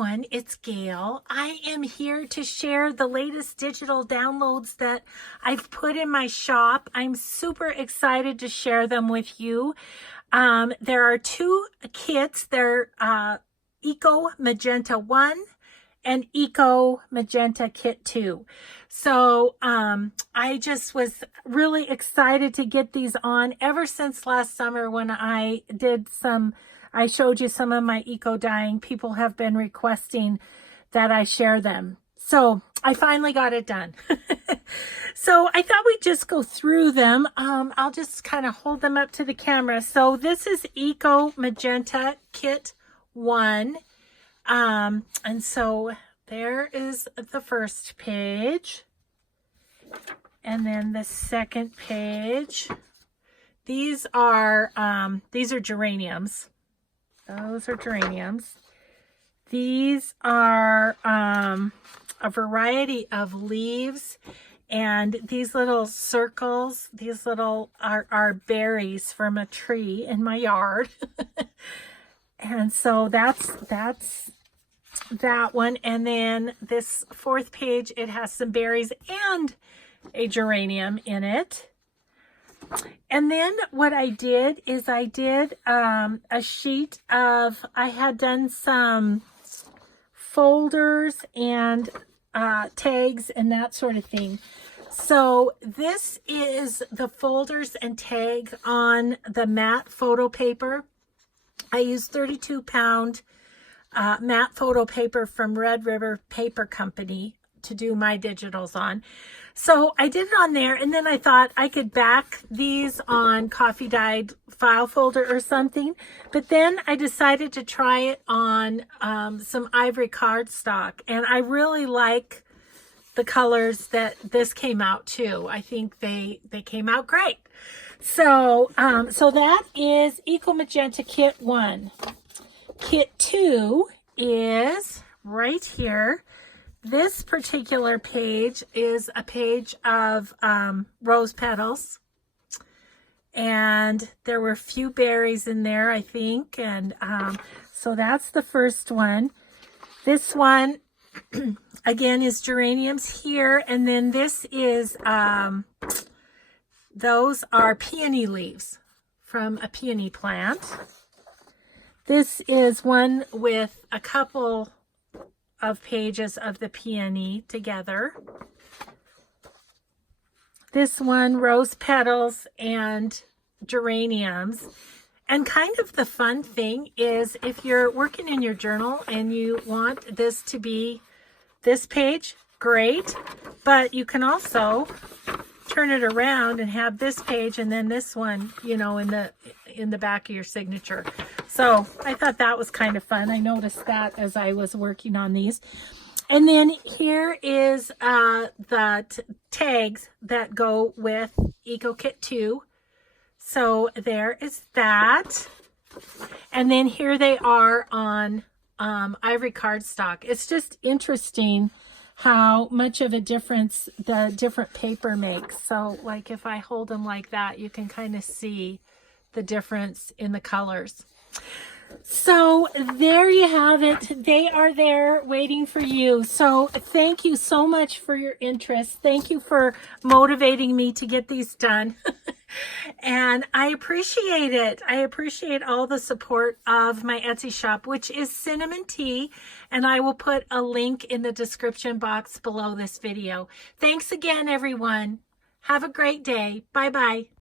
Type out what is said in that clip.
everyone, it's Gail. I am here to share the latest digital downloads that I've put in my shop. I'm super excited to share them with you. There are two kits. They're Eco Magenta 1 and Eco Magenta Kit 2. So I just was really excited to get these on ever since last summer when I showed you some of my eco dyeing. People have been requesting that I share them. So I finally got it done. So I thought we'd just go through them. I'll just kind of hold them up to the camera. So this is Eco Magenta Kit 1. And so there is the first page. And then the second page. These are geraniums. Those are geraniums. These are a variety of leaves, and these little circles, these little are berries from a tree in my yard. And so that's that one. And then this fourth page, it has some berries and a geranium in it. And then what I did is I did a sheet of, I had done some folders and tags and that sort of thing. So this is the folders and tag on the matte photo paper. I used 32-pound matte photo paper from Red River Paper Company to do my digitals on. So I did it on there, and then I thought I could back these on coffee dyed file folder or something. But then I decided to try it on some ivory cardstock, and I really like the colors that this came out too. I think they came out great. So so that is Eco Magenta Kit 1. Kit 2 is right here. This particular page is a page of rose petals, and there were a few berries in there, I think, and so that's the first one. This one, again, is geraniums here, and then this is, those are peony leaves from a peony plant. This is one with a couple of pages of the peony together. This one, rose petals and geraniums. And kind of the fun thing is if you're working in your journal and you want this to be this page, great. But you can also turn it around and have this page and then this one, you know, in the back of your signature. So I thought that was kind of fun. I noticed that as I was working on these. And then here is the tags that go with Eco Kit 2. So there is that. And then here they are on ivory cardstock. It's just interesting how much of a difference the different paper makes. So like if I hold them like that, you can kind of see the difference in the colors. So there you have it. They are there waiting for you. So thank you so much for your interest. Thank you for motivating me to get these done. And I appreciate it. I appreciate all the support of my Etsy shop, which is Cinnamon Tea. And I will put a link in the description box below this video. Thanks again, everyone. Have a great day. Bye-bye.